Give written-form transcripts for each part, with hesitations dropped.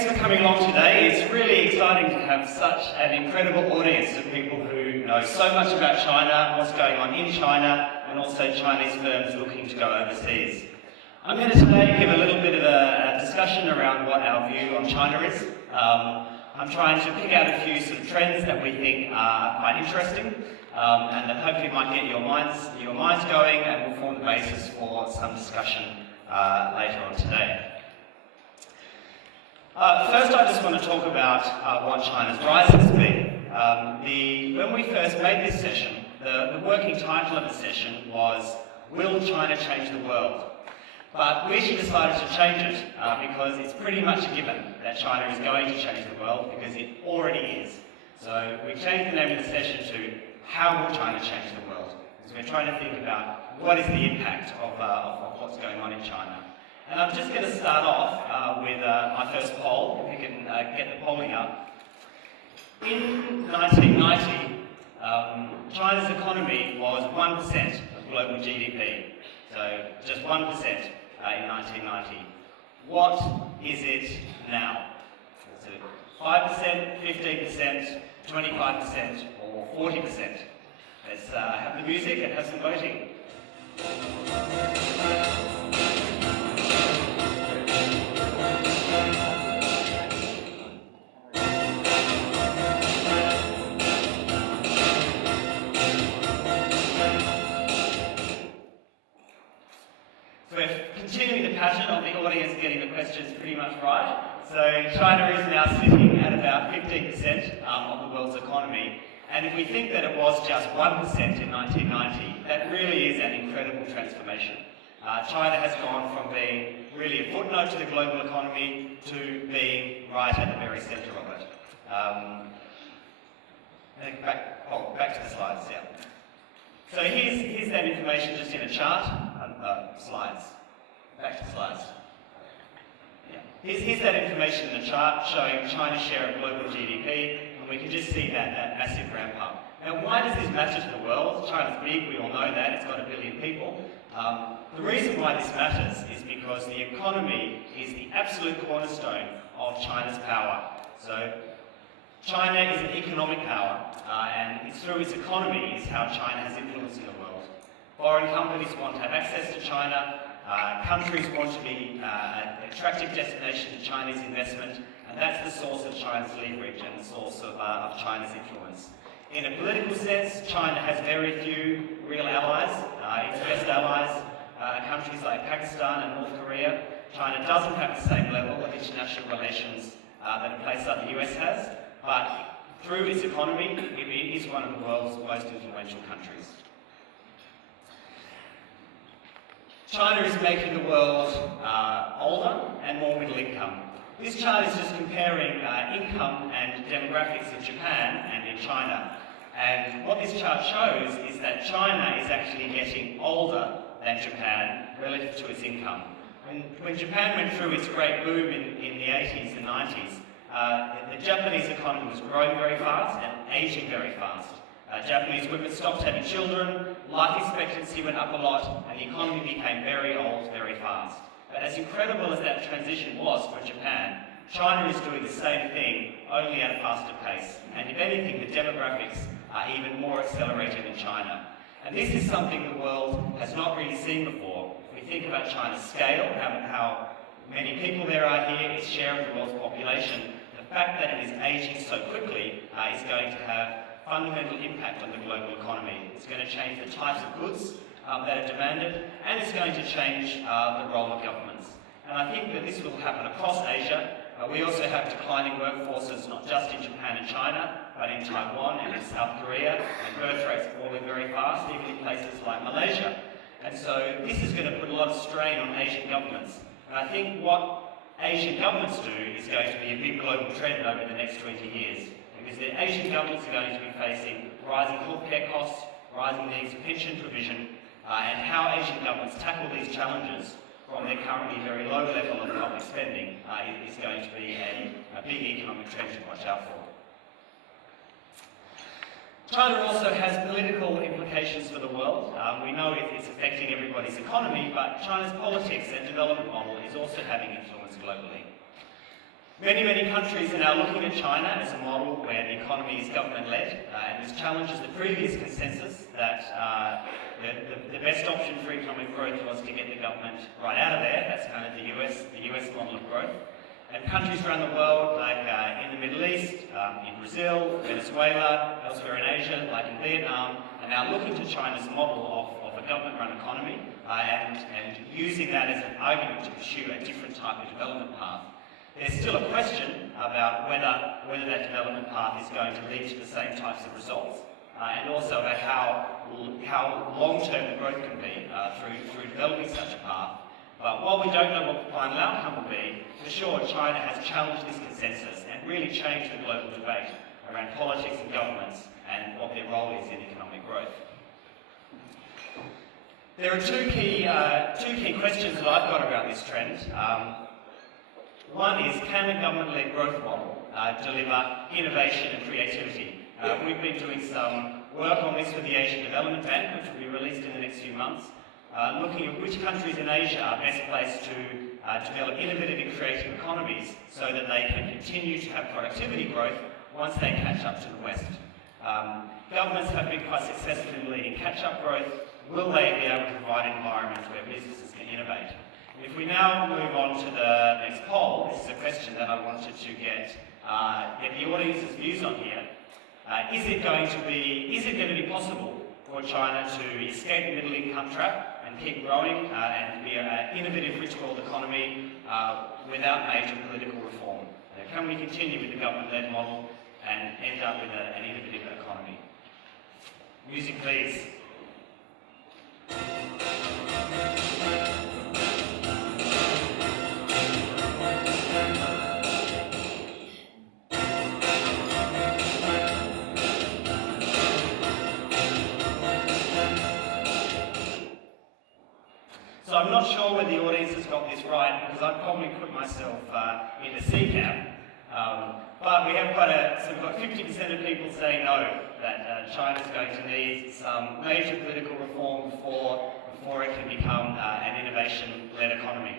Thanks for coming along today. It's really exciting to have such an incredible audience of people who know so much about China, what's going on in China, and also Chinese firms looking to go overseas. I'm going to today give a little bit of a discussion around what our view on China is. I'm trying to pick out a few sort of trends that we think are quite interesting, and that hopefully might get your minds going and will form the basis for some discussion later on today. First, I just want to talk about what China's rise has been. When we first made this session, the working title of the session was, "Will China Change the World?" But we actually decided to change it because it's pretty much a given that China is going to change the world because it already is. So we changed the name of the session to "How Will China Change the World?" Because we're trying to think about what is the impact of what's going on in China. And I'm just going to start off with my first poll, if you can get the polling up. In 1990, China's economy was 1% of global GDP, so just 1% in 1990. What is it now? Is it 5%, 15%, 25%, or 40%? Let's have the music and have some voting. Continuing the pattern of the audience getting the questions pretty much right. So China is now sitting at about 15% of the world's economy. And if we think that it was just 1% in 1990, that really is an incredible transformation. China has gone from being really a footnote to the global economy to being right at the very centre of it. Back to the slides, yeah. So here's that information just in a chart. Slides. Back to the slides. Yeah. Here's that information in the chart showing China's share of global GDP, and we can just see that massive ramp up. Now, why does this matter to the world? China's big, we all know that, it's got 1 billion people. The reason why this matters is because the economy is the absolute cornerstone of China's power. So China is an economic power, and it's through its economy is how China has influence in the world. Foreign companies want to have access to China, countries want to be an attractive destination to Chinese investment, and that's the source of China's leverage and the source of China's influence. In a political sense, China has very few real allies. Its best allies are countries like Pakistan and North Korea. China doesn't have the same level of international relations that a place like the US has, but through its economy, it is one of the world's most influential countries. China is making the world older and more middle income. This chart is just comparing income and demographics in Japan and in China. And what this chart shows is that China is actually getting older than Japan relative to its income. When Japan went through its great boom in the 80s and 90s, the Japanese economy was growing very fast and aging very fast. Japanese women stopped having children, life expectancy went up a lot, and the economy became very old very fast. But as incredible as that transition was for Japan, China is doing the same thing, only at a faster pace. And if anything, the demographics are even more accelerated in China. And this is something the world has not really seen before. If we think about China's scale, how many people there are here, its share of the world's population, the fact that it is aging so quickly is going to have fundamental impact on the global economy. It's going to change the types of goods that are demanded, and it's going to change the role of governments. And I think that this will happen across Asia. We also have declining workforces, not just in Japan and China, but in Taiwan and in South Korea, and birth rates falling very fast, even in places like Malaysia. And so this is going to put a lot of strain on Asian governments. And I think what Asian governments do is going to be a big global trend over the next 20 years. Because the Asian governments are going to be facing rising healthcare costs, rising needs for pension provision, and how Asian governments tackle these challenges from their currently very low level of public spending is going to be a big economic trend to watch out for. China also has political implications for the world. We know it's affecting everybody's economy, but China's politics and development model is also having influence globally. Many countries are now looking at China as a model where the economy is government-led, and this challenges the previous consensus that the best option for economic growth was to get the government right out of there. That's kind of the US model of growth. And countries around the world, like in the Middle East, in Brazil, Venezuela, elsewhere in Asia, like in Vietnam, are now looking to China's model of a government-run economy and using that as an argument to pursue a different type of development path. There's still a question about whether that development path is going to lead to the same types of results, and also about how long-term the growth can be through developing such a path. But while we don't know what the final outcome will be, for sure China has challenged this consensus and really changed the global debate around politics and governments and what their role is in economic growth. There are two key questions that I've got about this trend. One is, can a government-led growth model deliver innovation and creativity? We've been doing some work on this with the Asian Development Bank, which will be released in the next few months, looking at which countries in Asia are best placed to develop innovative and creative economies so that they can continue to have productivity growth once they catch up to the West. Governments have been quite successful in leading catch-up growth. Will they be able to provide environments where businesses can innovate? If we now move on to the next poll, this is a question that I wanted to get the audience's views on here. Is it going to be possible for China to escape the middle income trap and keep growing and be an innovative rich world economy without major political reform? Can we continue with the government-led model and end up with an innovative economy? Music, please. So I'm not sure whether the audience has got this right, because I've probably put myself in the C camp. But we have so we've got 50% of people saying no, that China's going to need some major political reform before it can become an innovation-led economy.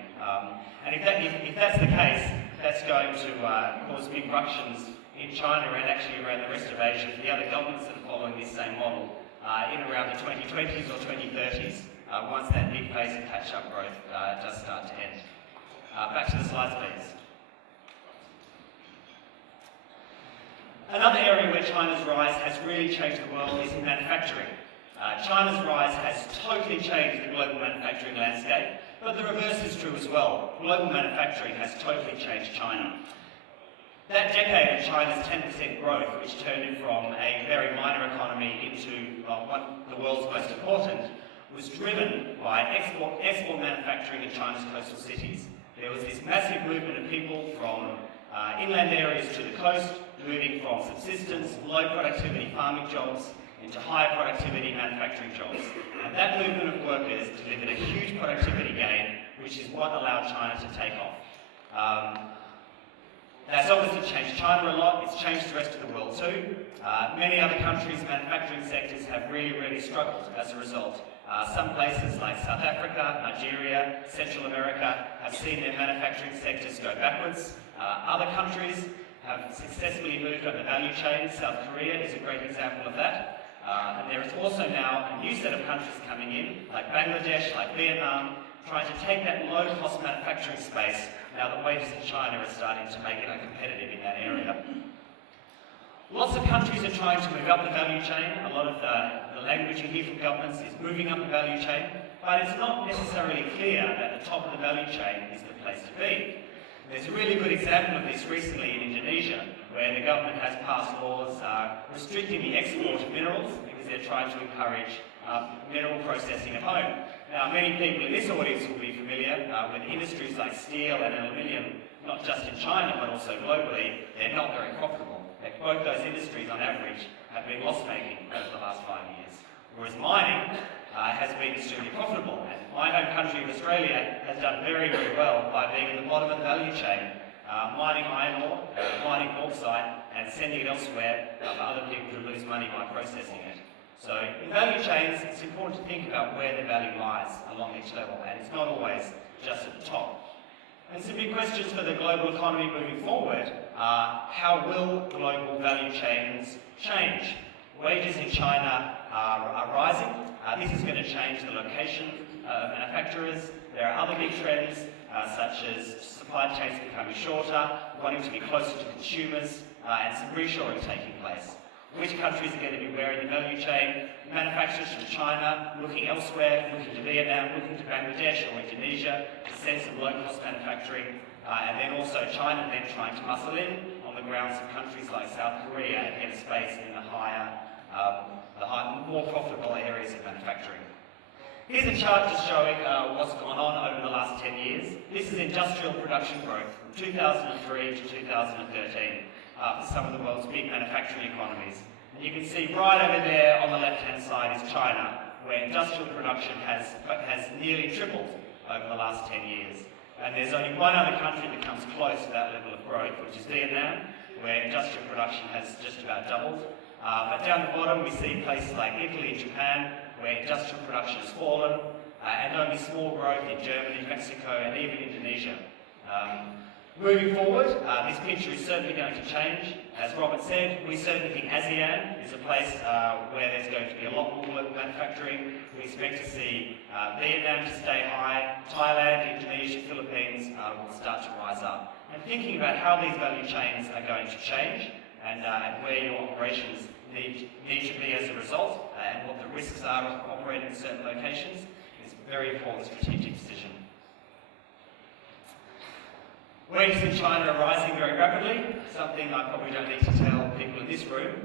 And if that's the case, that's going to cause big ructions in China and actually around the rest of Asia for the other governments that are following this same model in around the 2020s or 2030s. Once that big phase of catch-up growth does start to end. Back to the slides, please. Another area where China's rise has really changed the world is in manufacturing. China's rise has totally changed the global manufacturing landscape, but the reverse is true as well. Global manufacturing has totally changed China. That decade of China's 10% growth, which turned it from a very minor economy into the world's most important, was driven by export manufacturing in China's coastal cities. There was this massive movement of people from inland areas to the coast, moving from subsistence, low productivity farming jobs into higher productivity manufacturing jobs. And that movement of workers delivered a huge productivity gain, which is what allowed China to take off. That's obviously changed China a lot. It's changed the rest of the world too. Many other countries' manufacturing sectors have really struggled as a result. Some places like South Africa, Nigeria, Central America have seen their manufacturing sectors go backwards. Other countries have successfully moved up the value chain. South Korea is a great example of that. And there is also now a new set of countries coming in, like Bangladesh, like Vietnam, trying to take that low-cost manufacturing space now that wages in China are starting to make it uncompetitive in that area. Lots of countries are trying to move up the value chain. A lot of the language you hear from governments is moving up the value chain, but it's not necessarily clear that the top of the value chain is the place to be. There's a really good example of this recently in Indonesia, where the government has passed laws restricting the export of minerals because they're trying to encourage mineral processing at home. Now, many people in this audience will be familiar with industries like steel and aluminium, not just in China, but also globally. They're not very profitable. Both those industries, on average, have been loss-making over the last 5 years, whereas mining has been extremely profitable. And my home country of Australia has done very well by being at the bottom of the value chain, mining iron ore, mining bauxite, and sending it elsewhere for other people to lose money by processing it. So in value chains, it's important to think about where the value lies along each level, and it's not always just at the top. And some big questions for the global economy moving forward are, how will global value chains change? Wages in China are rising. This is going to change the location of manufacturers. There are other big trends, such as supply chains becoming shorter, wanting to be closer to consumers, and some reshoring taking place. Which countries are going to be where in the value chain? Manufacturers from China, looking elsewhere, looking to Vietnam, looking to Bangladesh or Indonesia to send some low-cost manufacturing, and then also China then trying to muscle in on the grounds of countries like South Korea and get a space in the more profitable areas of manufacturing. Here's a chart just showing what's gone on over the last 10 years. This is industrial production growth from 2003 to 2013 for some of the world's big manufacturing economies. And you can see right over there on the left-hand side is China, where industrial production has nearly tripled over the last 10 years. And there's only one other country that comes close to that level of growth, which is Vietnam, where industrial production has just about doubled. But down the bottom we see places like Italy and Japan, where industrial production has fallen, and only small growth in Germany, Mexico, and even Indonesia. Moving forward, this picture is certainly going to change. As Robert said, we certainly think ASEAN is a place where there's going to be a lot more local manufacturing. We expect to see Vietnam to stay high, Thailand, Indonesia, Philippines will start to rise up. And thinking about how these value chains are going to change and where your operations need to be as a result, and what the risks are of operating in certain locations is a very important strategic decision. Wages in China are rising very rapidly, something I probably don't need to tell people in this room.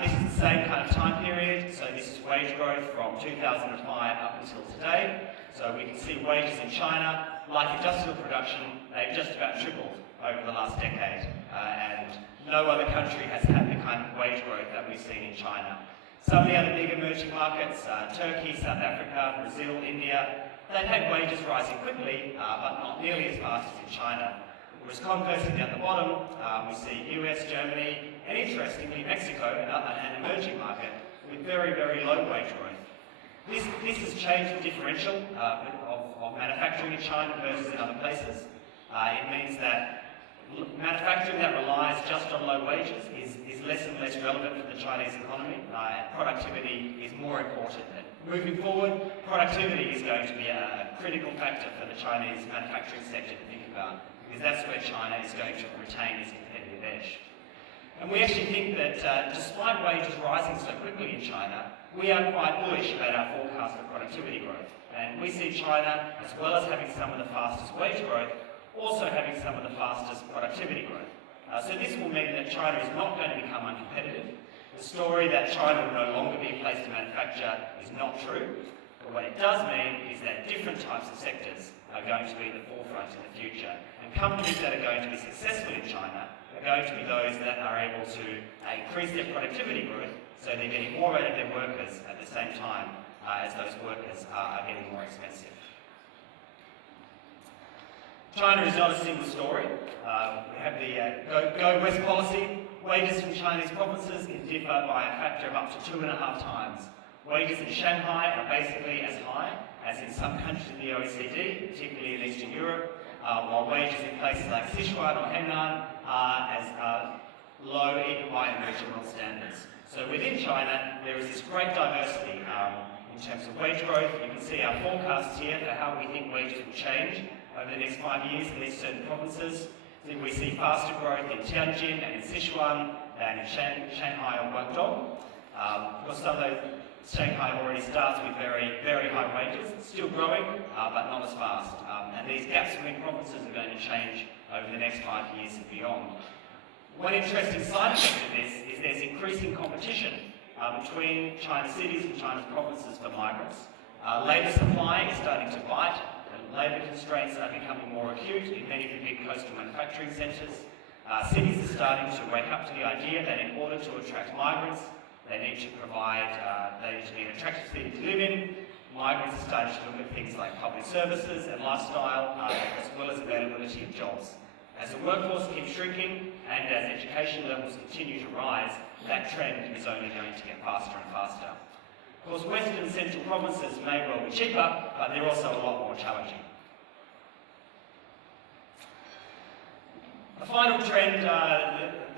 This is the same kind of time period, so this is wage growth from 2005 up until today. So we can see wages in China, like industrial production, they've just about tripled over the last decade. And no other country has had the kind of wage growth that we've seen in China. Some of the other big emerging markets, Turkey, South Africa, Brazil, India, they've had wages rising quickly, but not nearly as fast as in China. Whereas conversely down the bottom, we see US, Germany, and interestingly Mexico, an emerging market, with very, very low wage growth. This has changed the differential of manufacturing in China versus in other places. It means that manufacturing that relies just on low wages is less and less relevant for the Chinese economy, and productivity is more important. And moving forward, productivity is going to be a critical factor for the Chinese manufacturing sector to think about, because that's where China is going to retain its competitive edge. And we actually think that despite wages rising so quickly in China, we are quite bullish about our forecast of productivity growth. And we see China, as well as having some of the fastest wage growth, also having some of the fastest productivity growth. So this will mean that China is not going to become uncompetitive. The story that China will no longer be a place to manufacture is not true. But what it does mean is that different types of sectors are going to be at the forefront in the future. And companies that are going to be successful in China are going to be those that are able to increase their productivity growth, so they're getting more out of their workers at the same time as those workers are getting more expensive. China is not a single story. We have the Go West policy. Wages from Chinese provinces can differ by a factor of up to 2.5 times. Wages in Shanghai are basically as high as in some countries in the OECD, particularly in Eastern Europe, while wages in places like Sichuan or Henan are as low even by emerging world standards. So within China, there is this great diversity in terms of wage growth. You can see our forecasts here for how we think wages will change over the next 5 years in these certain provinces. So we see faster growth in Tianjin and in Sichuan than in Shanghai or Guangdong. Of course, some of those, Shanghai already starts with very, very high wages, still growing, but not as fast. And these gaps between provinces are going to change over the next 5 years and beyond. One interesting side effect of this is there's increasing competition between China's cities and China's provinces for migrants. Labour supply is starting to bite, and labour constraints are becoming more acute in many of the big coastal manufacturing centres. Cities are starting to wake up to the idea that in order to attract migrants, they need to be an attractive city to live in. Migrants are starting to look at things like public services and lifestyle, as well as availability of jobs. As the workforce keeps shrinking and as education levels continue to rise, that trend is only going to get faster and faster. Of course, western and central provinces may well be cheaper, but they're also a lot more challenging. A final trend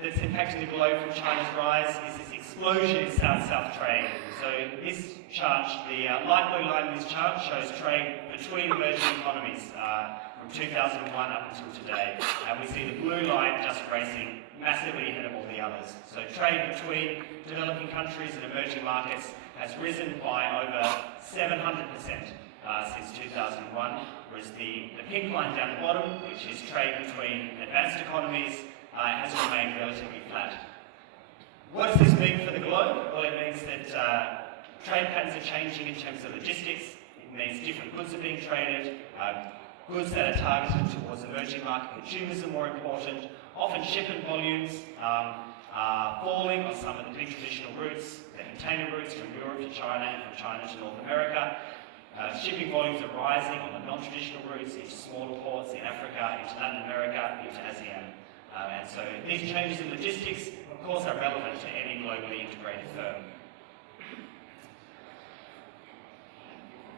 that's impacting the globe from China's rise is this explosion in South-South trade. So this chart, the light blue line in this chart shows trade between emerging economies from 2001 up until today. And we see the blue line just racing massively ahead of all the others. So trade between developing countries and emerging markets has risen by over 700% since 2001, whereas the pink line down the bottom, which is trade between advanced economies, has remained relatively flat. What does this mean for the globe? Well, it means that trade patterns are changing in terms of logistics. It means different goods are being traded. Goods that are targeted towards emerging market consumers are more important. Often shipment volumes are falling on some of the big traditional routes, the container routes from Europe to China and from China to North America. Shipping volumes are rising on the non-traditional routes into smaller ports in Africa, into Latin America, into ASEAN. And so these changes in logistics, of course, are relevant to any globally integrated firm.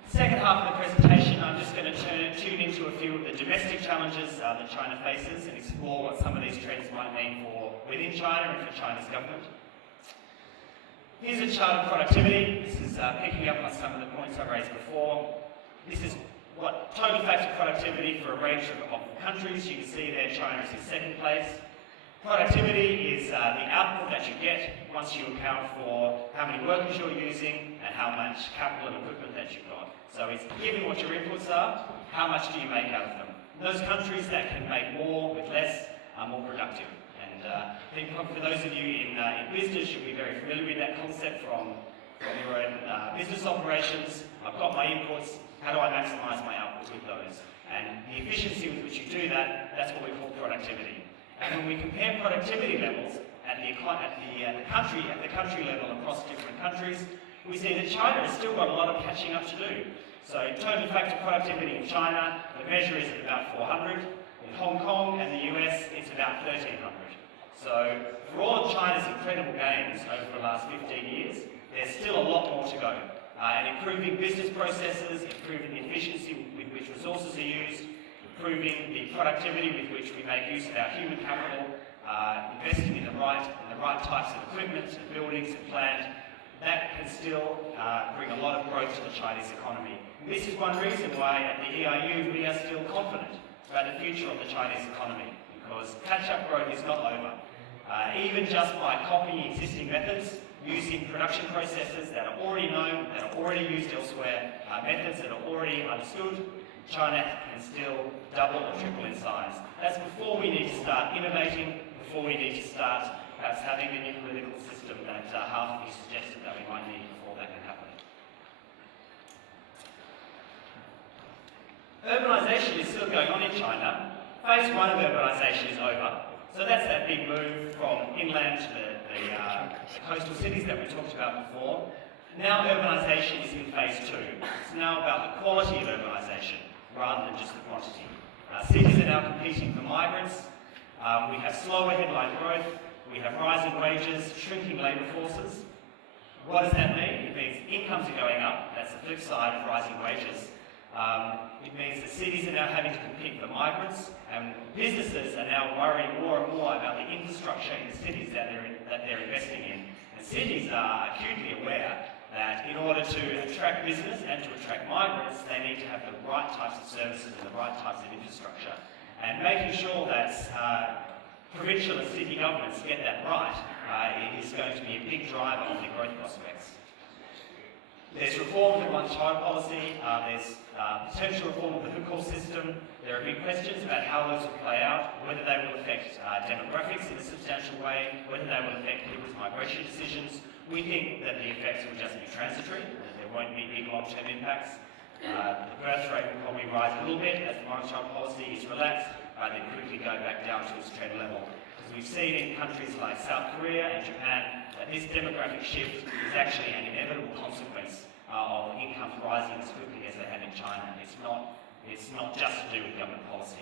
Second half of the presentation, I'm just going to tune into a few of the domestic challenges that China faces and explore what some of these trends might mean for within China and for China's government. Here's a chart of productivity. This is picking up on some of the points I raised before. This is what total factor productivity for a range of countries. You can see there China is in second place. Productivity is the output that you get once you account for how many workers you're using and how much capital and equipment that you've got. So it's given what your inputs are, how much do you make out of them? Those countries that can make more with less are more productive. And I think for those of you in business, you'll be very familiar with that concept from your own business operations. I've got my inputs, how do I maximise my output with those? And the efficiency with which you do that, that's what we call productivity. And when we compare productivity levels at the country level across different countries, we see that China has still got a lot of catching up to do. So total factor productivity in China, the measure is at about 400. In Hong Kong and the US, it's about 1,300. So for all of China's incredible gains over the last 15 years, there's still a lot more to go. And improving business processes, improving the efficiency with which resources are used, improving the productivity with which we make use of our human capital, investing in the right types of equipment and buildings and plant, that can still bring a lot of growth to the Chinese economy. And this is one reason why at the EIU we are still confident about the future of the Chinese economy, because catch-up growth is not over. Even just by copying existing methods, using production processes that are already known, that are already used elsewhere, methods that are already understood, China can still double or triple in size. That's before we need to start innovating, before we need to start perhaps having the new political system that half of you suggested that we might need before that can happen. Urbanisation is still going on in China. Phase one of urbanisation is over. So that's that big move from inland to the coastal cities that we talked about before. Now urbanisation is in phase two. It's now about the quality of urbanisation rather than just the quantity. Cities are now competing for migrants. We have slower headline growth. We have rising wages, shrinking labour forces. What does that mean? It means incomes are going up. That's the flip side of rising wages. It means that cities are now having to compete for migrants, and businesses are now worrying more and more about the infrastructure in the cities that they're investing in. And cities are acutely aware that in order to attract business and to attract migrants, they need to have the right types of services and the right types of infrastructure. And making sure that provincial and city governments get that right is going to be a big driver of the growth prospects. There's reform of the one-child policy, there's potential reform of the food court system. There are big questions about how those will play out, whether they will affect demographics in a substantial way, whether they will affect people's migration decisions. We think that the effects will just be transitory, that there won't be big long-term impacts. The birth rate will probably rise a little bit as the one-child policy is relaxed, then quickly go back down to its trend level. As we've seen in countries like South Korea and Japan, that this demographic shift is actually an inevitable consequence of incomes rising as quickly as they have in China. It's not just to do with government policy.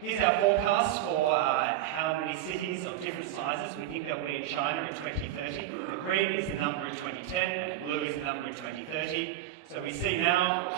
Here's our forecast for how many cities of different sizes we think there'll be in China in 2030. The green is the number in 2010, and the blue is the number in 2030. So we see now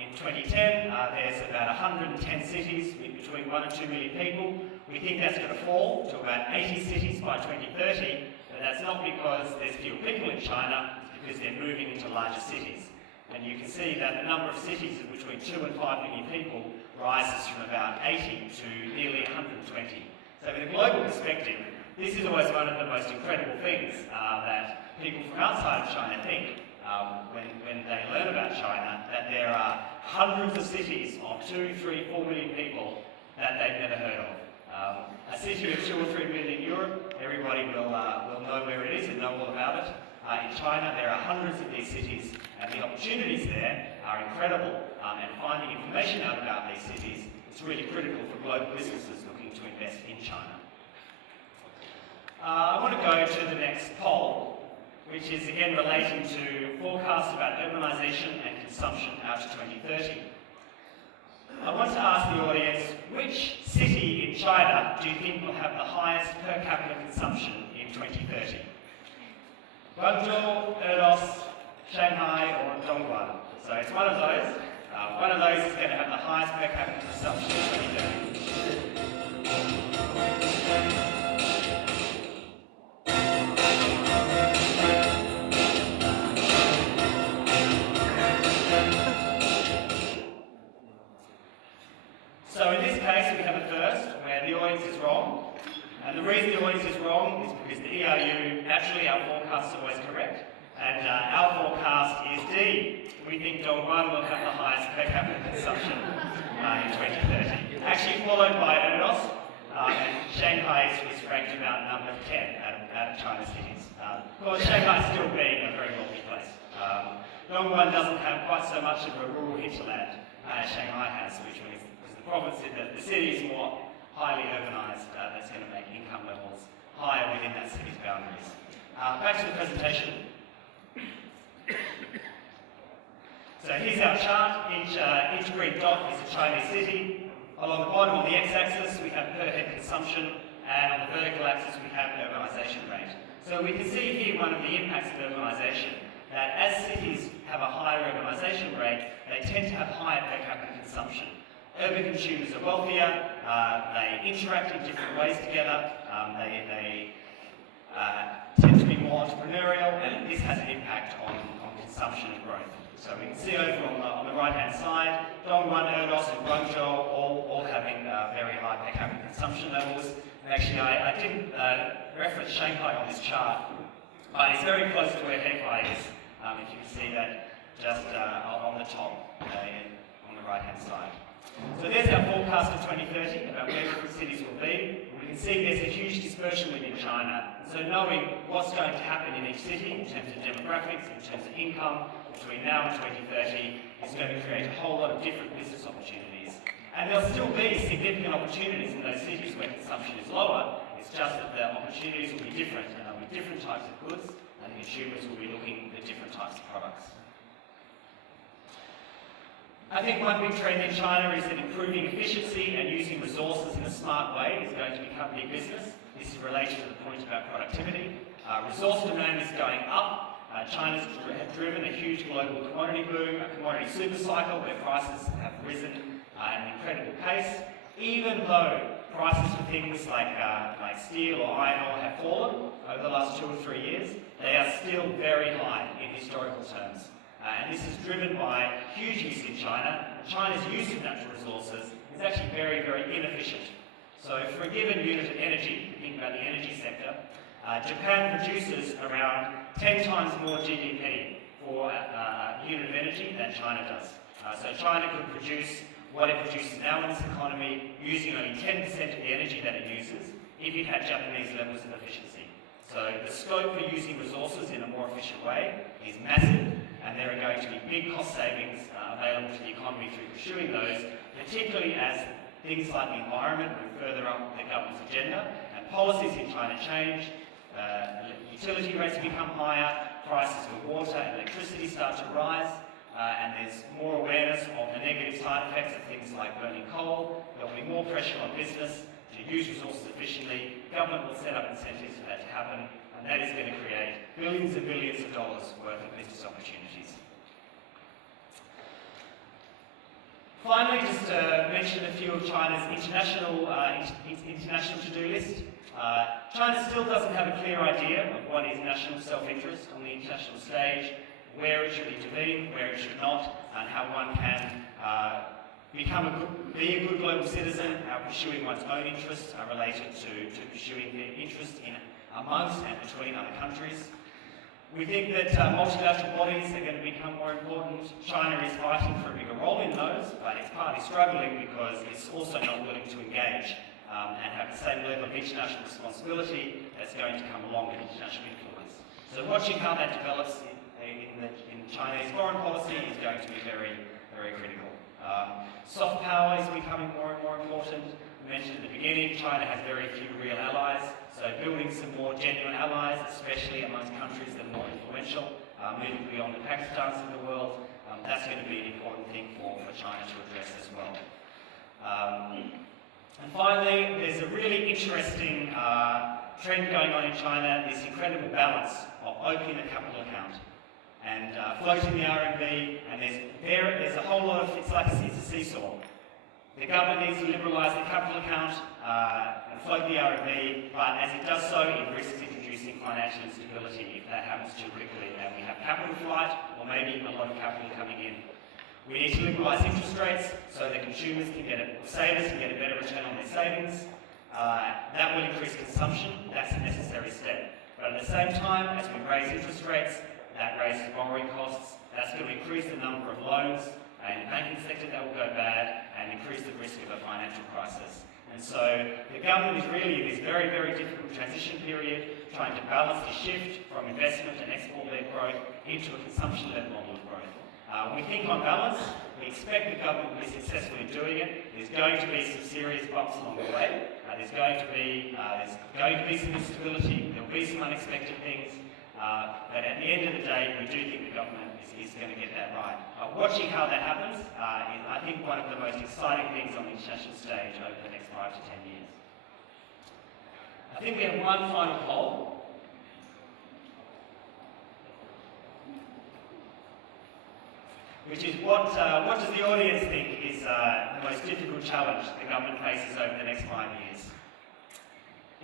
in In 2010, there's about 110 cities with between 1 and 2 million people. We think that's going to fall to about 80 cities by 2030, but that's not because there's fewer people in China, it's because they're moving into larger cities. And you can see that the number of cities of between 2 and 5 million people rises from about 80 to nearly 120. So from a global perspective, this is always one of the most incredible things that people from outside of China think when they learn about China, that there are hundreds of cities of 2, 3, 4 million people that they've never heard of. A city of 2 or 3 million in Europe, everybody will know where it is and know all about it. In China, there are hundreds of these cities, and the opportunities there are incredible. And finding information out about these cities is really critical for global businesses looking to invest in China. I want to go to the next poll, which is again relating to forecasts about urbanisation and consumption out to 2030. I want to ask the audience, which city in China do you think will have the highest per capita consumption in 2030? Guangzhou, Erdos, Shanghai, or Dongguan. So it's one of those. One of those is going to have the highest per capita consumption in 2030. So in this case, we have a first where the audience is wrong. And the reason the audience is wrong is because the EIU, naturally our forecast is always correct. And our forecast is D. We think Dongguan will have the highest per capita consumption in 2030. Actually followed by Erdos, and Shanghai is ranked about number 10 out of China's cities. Of course, Shanghai still being a very wealthy place. Dongguan doesn't have quite so much of a rural hinterland as Shanghai has, which means the province, the city is more highly urbanised, that's going to make income levels higher within that city's boundaries. Back to the presentation. So here's our chart. Each green dot is a Chinese city. Along the bottom on the x-axis we have per head consumption, and on the vertical axis we have urbanisation rate. So we can see here one of the impacts of urbanisation, that as cities have a higher urbanisation rate, they tend to have higher per capita consumption. Urban consumers are wealthier, they interact in different ways together, they tend to be more entrepreneurial, and this has an impact on consumption and growth. So we can see over on the right-hand side, Dongguan, Erdos and Guangzhou all having very high per capita consumption levels. And actually I didn't reference Shanghai on this chart, but it's very close to where Hefei is, if you can see that just on the top, on the right-hand side. So there's our forecast for 2030 about where different cities will be. We can see there's a huge dispersion within China. So knowing what's going to happen in each city in terms of demographics, in terms of income, between now and 2030 is going to create a whole lot of different business opportunities. And there'll still be significant opportunities in those cities where consumption is lower. It's just that the opportunities will be different with different types of goods, and consumers will be looking for different types of products. I think one big trend in China is that improving efficiency and using resources in a smart way is going to become big business. This is related to the point about productivity. Resource demand is going up. China's driven a huge global commodity boom, a commodity super cycle where prices have risen at an incredible pace. Even though prices for things like steel or iron ore have fallen over the last 2 or 3 years, they are still very high in historical terms. And this is driven by huge use in China. China's use of natural resources is actually very, very inefficient. So for a given unit of energy, think about the energy sector, Japan produces around 10 times more GDP for a unit of energy than China does. So China could produce what it produces now in its economy using only 10% of the energy that it uses if it had Japanese levels of efficiency. So the scope for using resources in a more efficient way is massive, and there are going to be big cost savings available to the economy through pursuing those, particularly as things like the environment move further up the government's agenda and policies in China change, utility rates become higher, prices for water and electricity start to rise, and there's more awareness of the negative side effects of things like burning coal. There'll be more pressure on business to use resources efficiently. Government will set up incentives for that to happen, and that is going to create billions and billions of dollars worth of business opportunities. Finally, just to mention a few of China's international to-do list. China still doesn't have a clear idea of what is national self-interest on the international stage, where it should intervene, where it should not, and how one can be a good global citizen, how pursuing one's own interests are related to pursuing the interest in amongst and between other countries. We think that multilateral bodies are going to become more important. China is fighting for a bigger role in those, but it's partly struggling because it's also not willing to engage and have the same level of international responsibility that's going to come along with international influence. So watching how that develops in Chinese foreign policy is going to be very, very critical. Soft power is becoming more and more important. We mentioned at the beginning, China has very few real allies, so building some more genuine allies, especially amongst countries that are more influential, moving beyond the Pakistans of the world, that's going to be an important thing for China to address as well. And finally, there's a really interesting trend going on in China, this incredible balance of opening the capital account and floating the RMB, and there's a whole lot of, it's a seesaw. The government needs to liberalise the capital account and float the RMB, but as it does so, it risks introducing financial instability if that happens too quickly and we have capital flight or maybe a lot of capital coming in. We need to liberalise interest rates so that consumers can savers can get a better return on their savings. That will increase consumption, that's a necessary step. But at the same time, as we raise interest rates, that raises borrowing costs, that's going to increase the number of loans in the banking sector that will go bad and increase the risk of a financial crisis. And so the government is really in this very, very difficult transition period, trying to balance the shift from investment and export-led growth into a consumption-led model of growth. We think on balance, we expect the government will be successful in doing it. There's going to be some serious bumps along the way. There's going to be some instability, there'll be some unexpected things, but at the end of the day, we do think the government is going to get that right. Watching how that happens is, I think, one of the most exciting things on the international stage over the next 5 to 10 years. I think we have one final poll. Which is what does the audience think is the most difficult challenge the government faces over the next 5 years?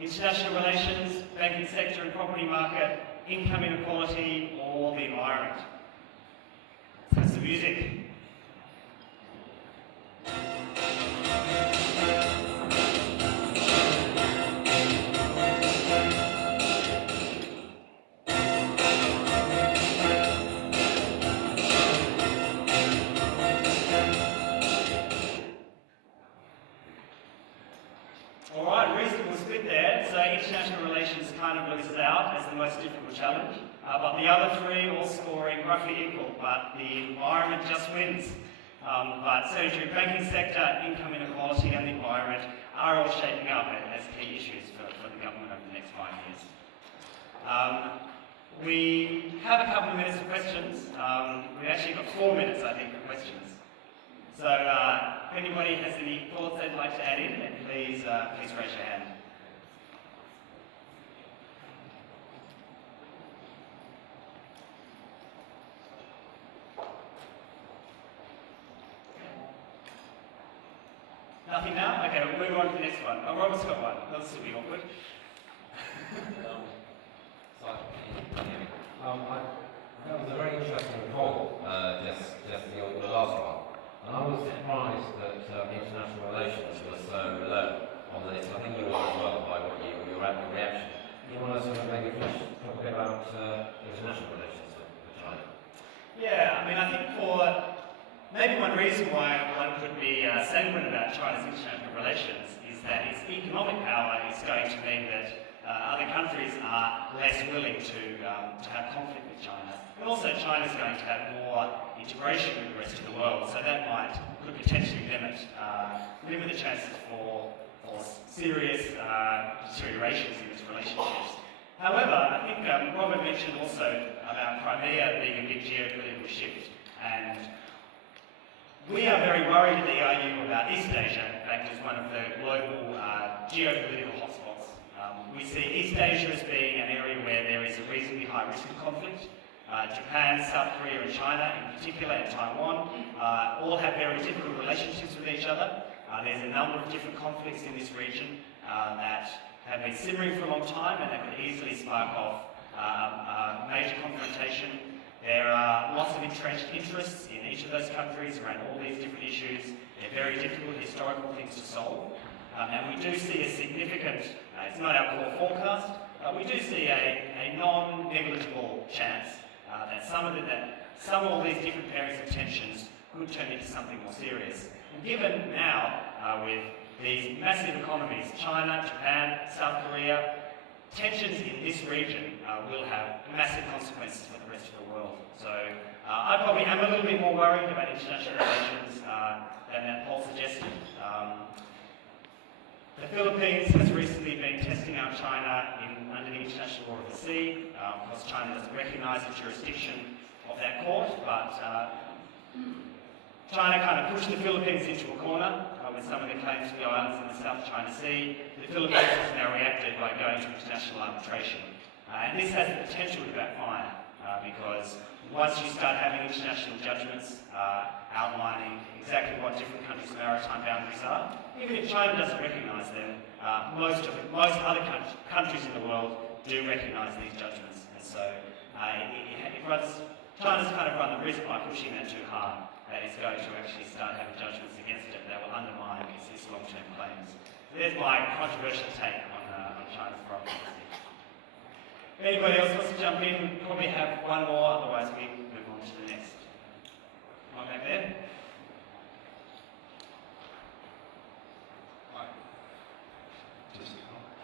International relations, banking sector and property market, income inequality, or the environment? That's the music. Alright, reasonable split there. So international relations kind of loses out as the most difficult challenge. But the other three all scoring roughly equal, but the environment just wins. But sanitary banking sector, income inequality and the environment are all shaping up as key issues for the government over the next 5 years. We have a couple of minutes for questions. We've actually got 4 minutes, I think, for questions. So if anybody has any thoughts they'd like to add in, then please raise your hand. Nothing now? Okay, we'll move on to the next one. Oh, Robert's got one. This will be awkward. That was a very interesting poll, just the last one. And I was surprised that international relations were so low on the list. I think you were as well by what your reaction. Do you want to sort of maybe talk a bit about international relations with China? Yeah, I mean, I think maybe one reason why one could be sanguine about China's international relations is that its economic power is going to mean that other countries are less willing to have conflict with China. And also China's going to have more integration with the rest of the world, so that could potentially limit the chances for serious deteriorations in its relationships. However, I think Robert mentioned also about Crimea being a big geopolitical shift, and we are very worried at the EIU about East Asia, in fact, as one of the global geopolitical hotspots. We see East Asia as being an area where there is a reasonably high risk of conflict. Japan, South Korea and China in particular, and Taiwan, all have very difficult relationships with each other. There's a number of different conflicts in this region that have been simmering for a long time and that could easily spark off major confrontation. There are lots of entrenched interests in each of those countries around all these different issues. They're very difficult historical things to solve. And we do see a significant, it's not our core forecast, we do see a non-negligible chance that some of these different areas of tensions could turn into something more serious. And given now, with these massive economies, China, Japan, South Korea, tensions in this region will have massive consequences for the rest of the world. So I probably am a little bit more worried about international relations than that poll suggested. The Philippines has recently been testing out China under the International Law of the Sea. Of course, China doesn't recognise the jurisdiction of that court, but China kind of pushed the Philippines into a corner with some of the claims to the islands in the South China Sea. The Philippines has now reacted by going to international arbitration. And this has the potential to backfire because once you start having international judgments outlining exactly what different countries' maritime boundaries are, even if China doesn't recognise them, most other countries in the world do recognise these judgments. And so China's kind of run the risk by pushing that too hard that it's going to actually start having judgments against it that will undermine its long-term claims. So there's my controversial take on China's foreign policy. If anybody else wants to jump in, we probably have one more, otherwise we move on to the next. One back there.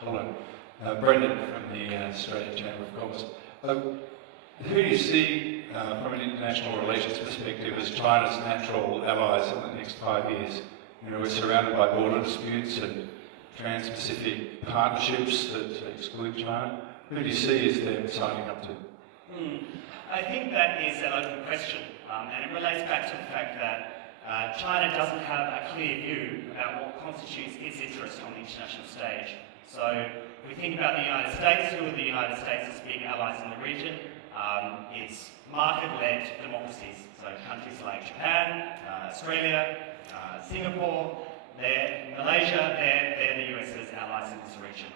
Hello, Brendan from the Australian Chamber of Commerce. Who do you see, from an international relations perspective, as China's natural allies in the next 5 years? You know, we're surrounded by border disputes and trans-Pacific partnerships that exclude China. Who do you see as them signing up to? I think that is an open question, and it relates back to the fact that China doesn't have a clear view about what constitutes its interest on the international stage. So if we think about the United States, who are the United States as big allies in the region? It's market-led democracies, so countries like Japan, Australia, Singapore, Malaysia, they're the US's allies in this region.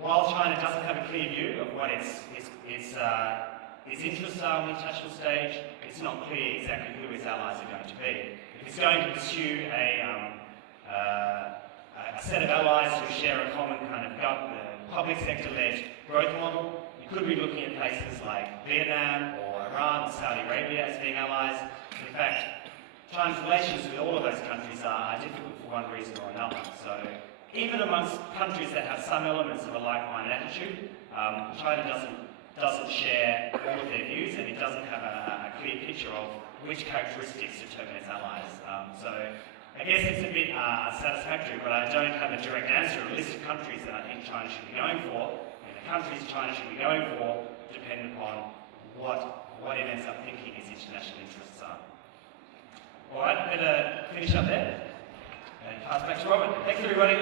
While China doesn't have a clear view of what its interests are on the international stage, it's not clear exactly who its allies are going to be. If it's going to pursue a set of allies who share a common kind of public sector-led growth model, you could be looking at places like Vietnam or Iran or Saudi Arabia as being allies. In fact, China's relations with all of those countries are difficult for one reason or another. So even amongst countries that have some elements of a like-minded attitude, China doesn't share all of their views, and it doesn't have a clear picture of which characteristics determine its allies. So I guess it's a bit unsatisfactory, but I don't have a direct answer, a list of countries that I think China should be going for. And the countries China should be going for depend upon what it ends up thinking its international interests are. All right, I'm going to finish up there and pass back to Robert. Thanks, everybody.